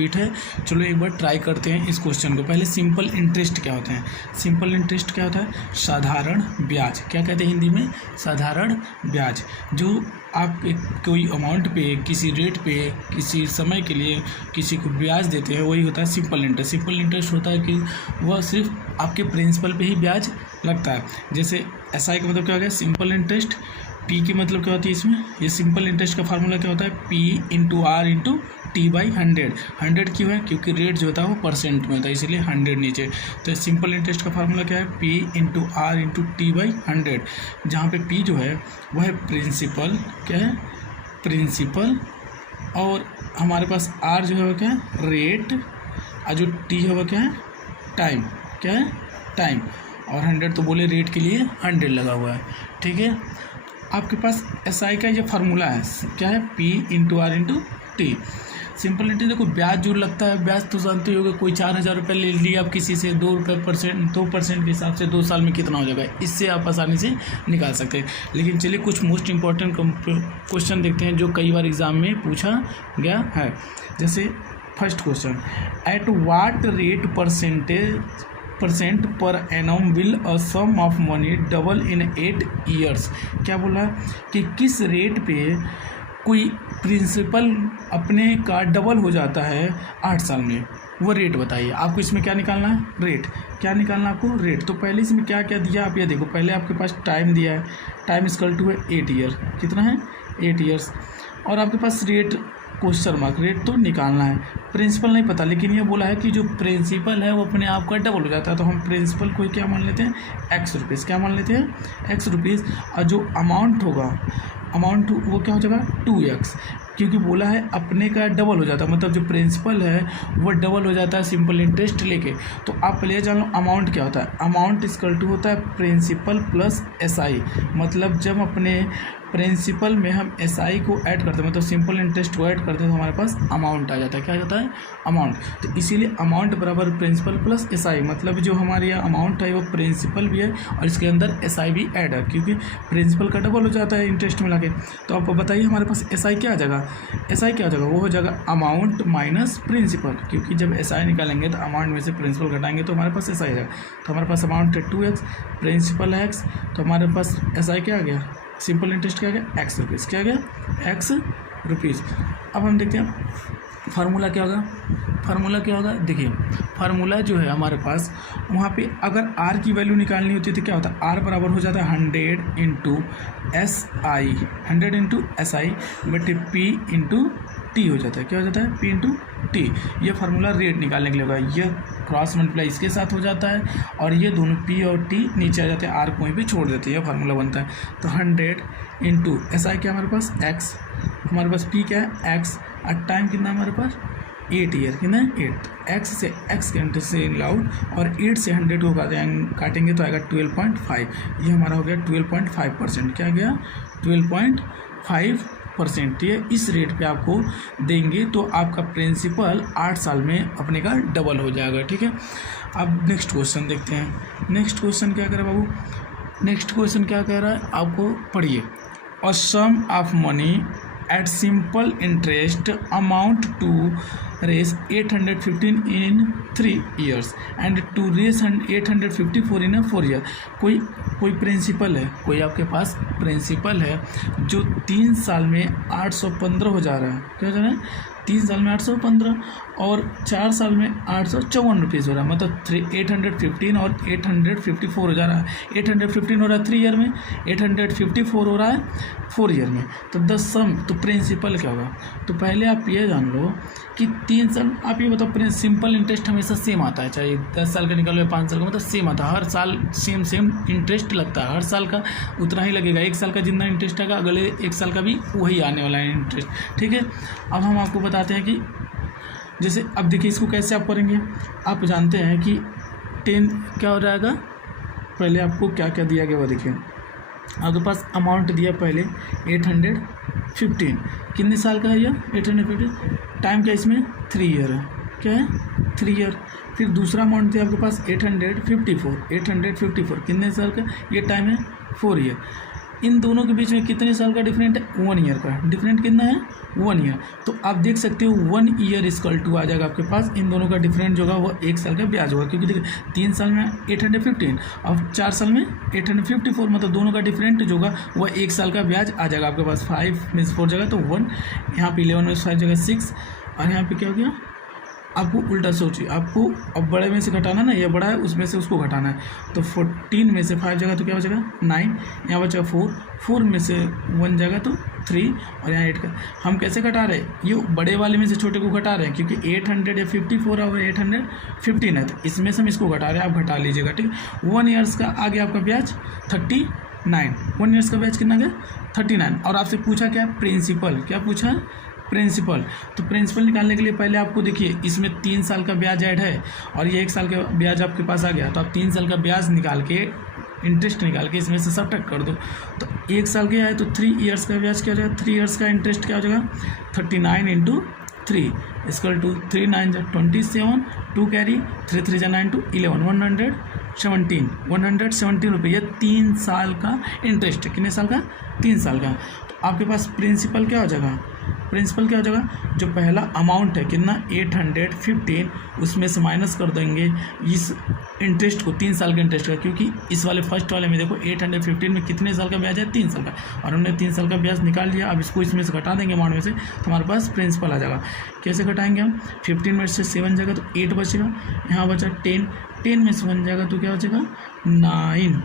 Repeat है। चलो एक बार ट्राई करते हैं इस क्वेश्चन को। पहले सिंपल इंटरेस्ट क्या होता है? सिंपल इंटरेस्ट क्या होता है? साधारण ब्याज। क्या कहते हैं हिंदी में? साधारण ब्याज। जो आप कोई अमाउंट पे, किसी रेट पे, किसी समय के लिए किसी को ब्याज देते हैं, वही होता है सिंपल इंटरेस्ट। सिंपल इंटरेस्ट होता है कि वह सिर्फ आपके प्रिंसिपल पे ही ब्याज लगता है। जैसे एसआई का मतलब क्या हो गया? Simple interest. पी की मतलब क्या होती है इसमें? ये सिंपल इंटरेस्ट का फार्मूला क्या होता है? P into R into T by 100। 100 क्यों है? क्योंकि रेट जो होता है वो परसेंट में होता है, इसीलिए 100 नीचे। तो सिंपल इंटरेस्ट का फार्मूला क्या है? P into R into T by 100, जहाँ पे पी जो है वह है प्रिंसिपल। क्या है? प्रिंसिपल। और हमारे पास आर जो है वो क्या है? रेट। और जो टी है वो क्या है? टाइम। क्या है? टाइम। और 100 तो बोले रेट के लिए 100 लगा हुआ है। ठीक है, आपके पास एसआई का ये फार्मूला है। क्या है? P into R into T. Simple interest देखो, ब्याज जो लगता है, ब्याज तो जानते हो, कोई 4000 रुपये ले लिया आप किसी से, 2% के हिसाब से 2 साल में कितना हो जाएगा, इससे आप आसानी से निकाल सकते हैं। लेकिन चलिए कुछ मोस्ट इंपॉर्टेंट क्वेश्चन देखते हैं जो कई बार एग्जाम में पूछा गया है। जैसे first question, at what rate percent per annum will a sum of money double in 8 years. क्या बोला कि किस रेट पे कोई प्रिंसिपल अपने का डबल हो जाता है 8 साल में, वो रेट बताइए। आपको इसमें क्या निकालना है? रेट। क्या निकालना है आपको? रेट। तो पहले इसमें क्या क्या दिया आप ये देखो। पहले आपके पास टाइम दिया है, टाइम इक्वल टू है 8 ईयर। कितना है? 8 ईयर्स। और आपके पास रेट क्वेश्चन मार्क, रेट तो निकालना है। प्रिंसिपल नहीं पता, लेकिन ये बोला है कि जो प्रिंसिपल है वो अपने आप का डबल हो जाता है, तो हम प्रिंसिपल को क्या मान लेते हैं? X rupees. क्या मान लेते हैं? X rupees. और जो अमाउंट होगा, अमाउंट वो क्या हो जाएगा? 2x, क्योंकि बोला है अपने का डबल हो जाता है, मतलब जो प्रिंसिपल है वो डबल हो जाता है सिंपल इंटरेस्ट लेके। तो आप पहले जान लो अमाउंट क्या होता है। अमाउंट इक्वल टू होता है प्रिंसिपल प्लस एसआई। मतलब जब अपने प्रिंसिपल में हम एसआई को ऐड करते हैं, मतलब सिंपल इंटरेस्ट को ऐड करते हैं, तो हमारे पास अमाउंट आ जाता है। क्या आ जाता है? अमाउंट। तो इसीलिए अमाउंट बराबर प्रिंसिपल प्लस एसआई, मतलब जो हमारे यहाँ अमाउंट है वो प्रिंसिपल भी है और इसके अंदर एसआई भी ऐड है, क्योंकि प्रिंसिपल का डबल हो जाता है इंटरेस्ट मिला के। तो आप बताइए हमारे पास एसआई क्या आ जाएगा? एसआई क्या हो जाएगा? वो हो जाएगा अमाउंट माइनस प्रिंसिपल, क्योंकि जब एसआई निकालेंगे तो अमाउंट में से प्रिंसिपल घटाएंगे तो हमारे पास एसआई आ जाएगा। तो हमारे पास अमाउंट है 2x, प्रिंसिपल है x, तो हमारे पास एसआई क्या आ गया? सिंपल इंटरेस्ट क्या आ गया? X rupees. क्या आ गया? X rupees. अब हम देखते हैं फार्मूला क्या होगा। फार्मूला क्या होगा? देखिए फार्मूला जो है हमारे पास, वहाँ पे अगर आर की वैल्यू निकालनी होती है तो क्या होता है? आर बराबर हो जाता है 100 into S I, 100 into S I बटे पी इंटू टी हो जाता है। क्या हो जाता है? P into T. ये फार्मूला रेट निकालने के लिए होगा। यह क्रॉस मल्टीप्लाई इसके साथ हो जाता है और ये दोनों पी और टी नीचे आ जाते हैं, आर कोई भी छोड़ देते हैं, यह फार्मूला बनता है। तो 100 इंटू एस आई क्या हमारे पास? एक्स। हमारे पास पी क्या है? एक्स। और टाइम कितना है हमारे पास? 8 ईयर। कितना है? 8। एक्स से एक्स कैंसिल से लाउड, और 8 से 100 को काटेंगे तो आएगा 12.5। ये हमारा हो गया 12.5%। क्या गया? 12.5%। ये इस रेट पे आपको देंगे तो आपका प्रिंसिपल 8 साल में अपने का डबल हो जाएगा। ठीक है, अब नेक्स्ट क्वेश्चन देखते हैं। नेक्स्ट क्वेश्चन क्या कह रहा है बाबू? नेक्स्ट क्वेश्चन क्या कह रहा है आपको पढ़िए। A sum of money at simple interest amount to raise 815 in 3 years and to raise 854 in 4 year। कोई प्रिंसिपल है, कोई आपके पास प्रिंसिपल है जो 3 साल में 815 हो जा रहा है। क्या हो जा रहा है? 3 साल में 815 और 4 साल में 854 रुपीज़ हो रहा है, मतलब 815 और 854 हो जा रहा है। 815 हो रहा है 3 ईयर में, 854 हो रहा है 4 ईयर में। तो 10 सम, तो प्रिंसिपल क्या होगा? तो पहले आप ये जान लो कि 3 साल, आप ये बताओ सिंपल इंटरेस्ट हमेशा सेम आता है, चाहे 10 साल का निकालो या 5 साल का, मतलब सेम आता है। हर साल सेम इंटरेस्ट लगता है, हर साल का उतना ही लगेगा। 1 साल का जितना इंटरेस्ट आएगा अगले 1 साल का भी वही आने वाला है इंटरेस्ट। ठीक है, अब हम आपको बताते हैं कि जैसे अब देखिए इसको कैसे आप करेंगे। आप जानते हैं कि 10 क्या हो जाएगा? पहले आपको क्या क्या दिया गया वो देखिए। आपके पास अमाउंट दिया पहले 815, कितने साल का है यह? 815। टाइम क्या इसमें? 3 ईयर है। क्या है? 3 ईयर। फिर दूसरा अमाउंट दिया आपके पास 854, कितने साल का? ये टाइम है 4 ईयर। इन दोनों के बीच में कितने साल का डिफरेंट है, 1 ईयर का डिफरेंट कितना है, 1 ईयर। तो आप देख सकते हो 1 ईयर इक्वल टू आ जाएगा आपके पास, इन दोनों का डिफरेंट जो होगा वो 1 साल का ब्याज होगा, क्योंकि देखिए 3 साल में 815 और 4 साल में 854, मतलब दोनों का डिफरेंट जो होगा वो 1 साल का ब्याज आ जाएगा आपके पास। 5 में से 4 जगह तो 1, यहाँ पे 11 में से 5 जगह 6, और यहाँ पे क्या हो गया, आपको उल्टा सोचिए, आपको अब बड़े में से घटाना ना, ये बड़ा है उसमें से उसको घटाना है, तो 14 में से 5 जगह तो क्या हो जाएगा 9, यहाँ बचा 4 में से 1 जगह तो 3, और यहाँ 8 का हम कैसे घटा रहे हैं, ये बड़े वाले में से छोटे को घटा रहे हैं, क्योंकि 854 और 815 है, तो इसमें से हम इसको घटा रहे हैं, आप घटा लीजिएगा, ठीक है। 1 ईयर्स का आ गया आपका ब्याज 39, 1 ईयर्स का ब्याज कितना गया 39, और आपसे पूछा क्या, प्रिंसिपल, क्या पूछा, प्रिंसिपल। तो प्रिंसिपल निकालने के लिए पहले आपको देखिए इसमें 3 साल का ब्याज ऐड है और ये 1 साल का ब्याज आपके पास आ गया, तो आप 3 साल का ब्याज निकाल के, इंटरेस्ट निकाल के इसमें से सब्ट्रैक्ट कर दो, तो 1 साल के आए तो 3 ईयर्स का ब्याज क्या हो जाएगा, 3 ईयर्स का इंटरेस्ट क्या हो जाएगा 39 × 3 इक्वल टू 3 9 27, 2 कैरी 3 3 9 2 11, 117 रुपये, ये 3 साल का इंटरेस्ट है, कितने साल का, 3 साल का। तो आपके पास प्रिंसिपल क्या हो जाएगा, प्रिंसिपल क्या हो जाएगा, जो पहला अमाउंट है कितना 815, उसमें से माइनस कर देंगे इस इंटरेस्ट को, 3 साल का इंटरेस्ट का, क्योंकि इस वाले फर्स्ट वाले में देखो 815 में कितने साल का ब्याज है, 3 साल का, और हमने 3 साल का ब्याज निकाल लिया। अब इसको इसमें से घटा देंगे अमाउंट में से, तो हमारे पास प्रिंसिपल आ जाएगा। कैसे घटाएंगे हम, 15 में से 7 जाएगा तो 8 बचेगा, यहाँ बचा 10 में से 1 जाएगा तो क्या बचेगा 9,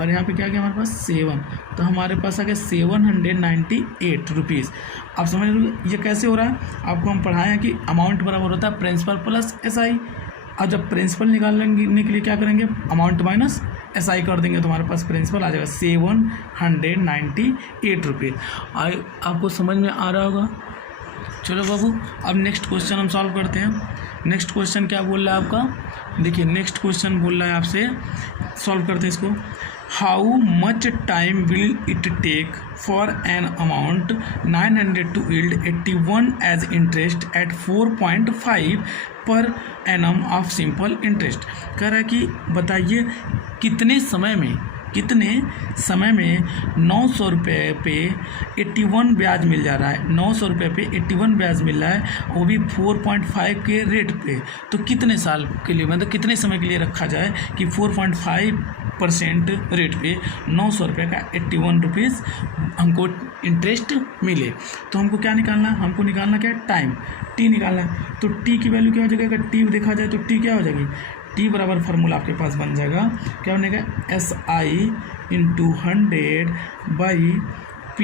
और यहाँ पे क्या गया हमारे पास 7, तो हमारे पास आ गया 798 रुपीज़। आप समझ लो ये कैसे हो रहा है, आपको हम पढ़ाए हैं कि अमाउंट बराबर होता है प्रिंसिपल प्लस SI, और जब प्रिंसिपल निकालने के लिए क्या करेंगे, अमाउंट माइनस SI कर देंगे, तो हमारे पास प्रिंसिपल आ जाएगा 798 रुपये। आपको समझ में आ रहा होगा। चलो बाबू, अब नेक्स्ट क्वेश्चन हम सॉल्व करते हैं। नेक्स्ट क्वेश्चन क्या बोल रहा है आपका, देखिए नेक्स्ट क्वेश्चन बोल रहा है आपसे, सॉल्व करते हैं इसको। How much time will it take for an amount 900 to yield 81 as interest at 4.5 per annum of simple interest? कह रहा है कि बताइए कितने समय में 900 रुपये पे 81 ब्याज मिल जा रहा है, 900 रुपये पे 81 ब्याज मिल रहा है, वो भी 4.5 के रेट पे, तो कितने साल के लिए, मतलब कितने समय के लिए रखा जाए कि 4.5% रेट पे 900 रुपये का 81 रुपीज़ हमको इंटरेस्ट मिले। तो हमको क्या निकालना है, हमको निकालना क्या है, टाइम, टी निकालना है। तो टी की वैल्यू क्या हो जाएगी, अगर टी देखा जाए तो टी क्या हो जाएगी, टी बराबर फार्मूला आपके पास बन जाएगा, क्या बनेगा, SI × 100 बाई P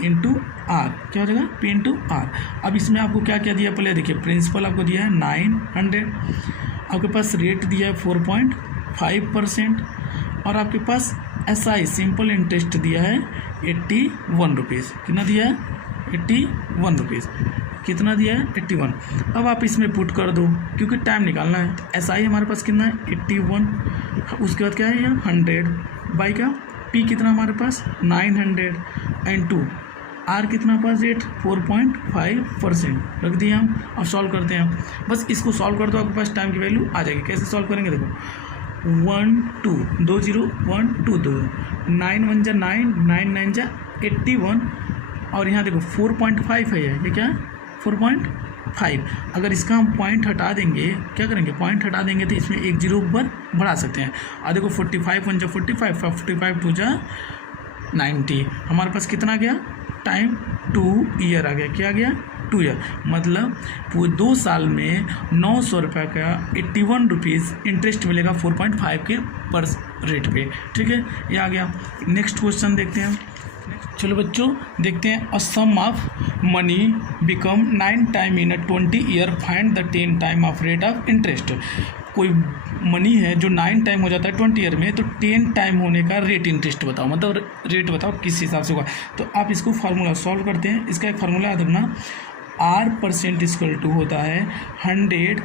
× R, क्या हो जाएगा, P × R। अब इसमें आपको क्या क्या दिया, पहले देखिए प्रिंसिपल आपको दिया है 900, आपके पास रेट दिया है 4.5%, और आपके पास SI सिंपल इंटरेस्ट दिया है 81 रुपीज़। कितना दिया है, 81 रुपीज़। कितना दिया है, 81। अब आप इसमें पुट कर दो, क्योंकि टाइम निकालना है। तो SI हमारे पास कितना है, 81, उसके बाद क्या है, 100 बाई का P कितना हमारे पास 900 × 2, R कितना पास रेट 4.5% रख दिया हम। अब सॉल्व करते हैं, बस इसको सॉल्व कर दो, आपके पास टाइम की वैल्यू आ जाएगी। कैसे सॉल्व करेंगे, देखो 1 2 2 0 1 2 2 9 1 जा 9 9 9 जा 81, और यहाँ देखो 4.5 है, ये क्या है 4.5। अगर इसका हम पॉइंट हटा देंगे, क्या करेंगे, पॉइंट हटा देंगे तो इसमें एक जीरो ऊपर बढ़ा सकते हैं। और देखो 45 1 जा 45, 45 2 जा 90, हमारे पास कितना गया टाइम, 2 ईयर आ गया। क्या आ गया, 2 ईयर, मतलब वो 2 साल में 900 रुपये का 81 रुपीज़ इंटरेस्ट मिलेगा 4.5 के पर रेट पे। ठीक है, ये आ गया। नेक्स्ट क्वेश्चन देखते हैं। चलो बच्चों देखते हैं, a sum of money become 9 time in 20 year, find the 10 time of rate of interest. कोई मनी है जो 9 टाइम हो जाता है 20 ईयर में, तो 10 टाइम होने का रेट इंटरेस्ट बताओ, मतलब रेट बताओ किस हिसाब से होगा। तो आप इसको फार्मूला सॉल्व करते हैं। इसका एक फार्मूला याद रखना, R% इक्वल टू होता है 100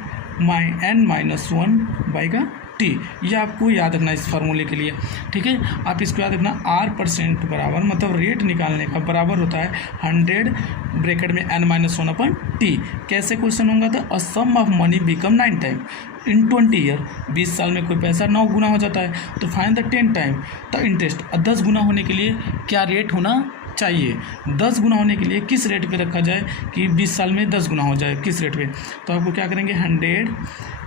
n-1 बाई का टी। ये आपको याद रखना इस फार्मूले के लिए, ठीक है। आप इसको याद रखना, R% बराबर मतलब रेट निकालने का बराबर होता है 100 ब्रैकेट में n-1/t। कैसे क्वेश्चन होगा था, a sum of money become 9 time in 20 year. 20 साल में कोई पैसा 9 गुना हो जाता है, तो find the 10 time the interest. 10 गुना होने के लिए क्या रेट होना चाहिए, 10 गुना होने के लिए किस रेट पे रखा जाए कि 20 साल में 10 गुना हो जाए, किस रेट पे। तो आपको क्या करेंगे, 100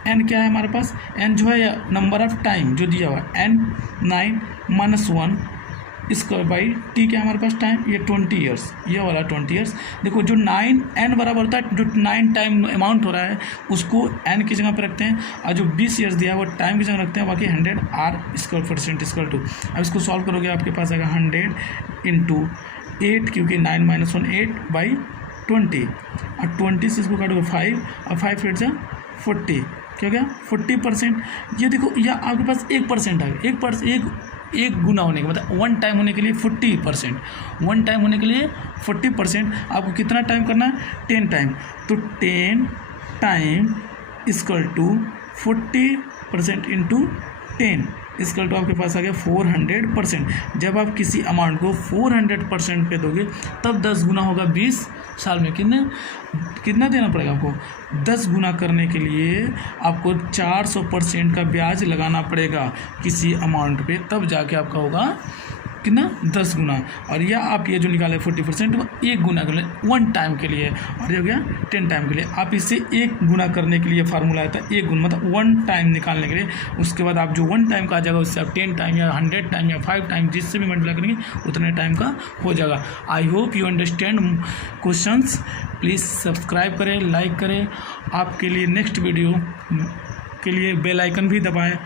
n क्या है हमारे पास, n जो है नंबर ऑफ टाइम जो दिया हुआ है, n-1 स्क्वायर बाई टी क्या है हमारे पास टाइम, ये 20 ईयर्स, ये वाला 20 ईयर्स। देखो जो 9n बराबर होता है, जो 9 टाइम अमाउंट हो रहा है उसको n की जगह पे रखते हैं, और जो 20 ईयर्स दिया है वो टाइम की जगह रखते हैं। बाकी 100 R² इक्वल टू, अब इसको सॉल्व करोगे आपके पास आएगा 100 इंटू 8, क्योंकि 9-1 8/20, और 20 से इसको काटोगे 5, और 5 8 जा 40, क्या हो गया 40%। ये देखो या आपके पास 1% है, एक गुना होने के मतलब 1 टाइम होने के लिए 40%, 1 टाइम होने के लिए 40%। आपको कितना टाइम करना है, 10 टाइम, तो 10 time equal to 40% into 10 equal to आपके पास आ गया 400%। जब आप किसी अमाउंट को 400% पे दोगे तब 10 गुना होगा 20 साल में। कितना देना पड़ेगा आपको, 10 गुना करने के लिए आपको 400% का ब्याज लगाना पड़ेगा किसी अमाउंट पे, तब जाके आपका होगा कितना, 10 गुना। और यह आप ये जो निकाले 40% वो 1 गुना कर ले 1 टाइम के लिए, और ये हो गया 10 टाइम के लिए। आप इससे 1 गुना करने के लिए फार्मूला आता है 1 गुना, मतलब 1 टाइम निकालने के लिए। उसके बाद आप जो 1 टाइम का आ जाएगा उससे आप 10 टाइम या 100 टाइम या 5 टाइम जिससे भी मल्टीप्लाई करेंगे उतने टाइम का हो जाएगा। I hope you understand questions. Please subscribe करें, लाइक करें। आपके लिए नेक्स्ट वीडियो के लिए बेल आइकन भी दबाएँ।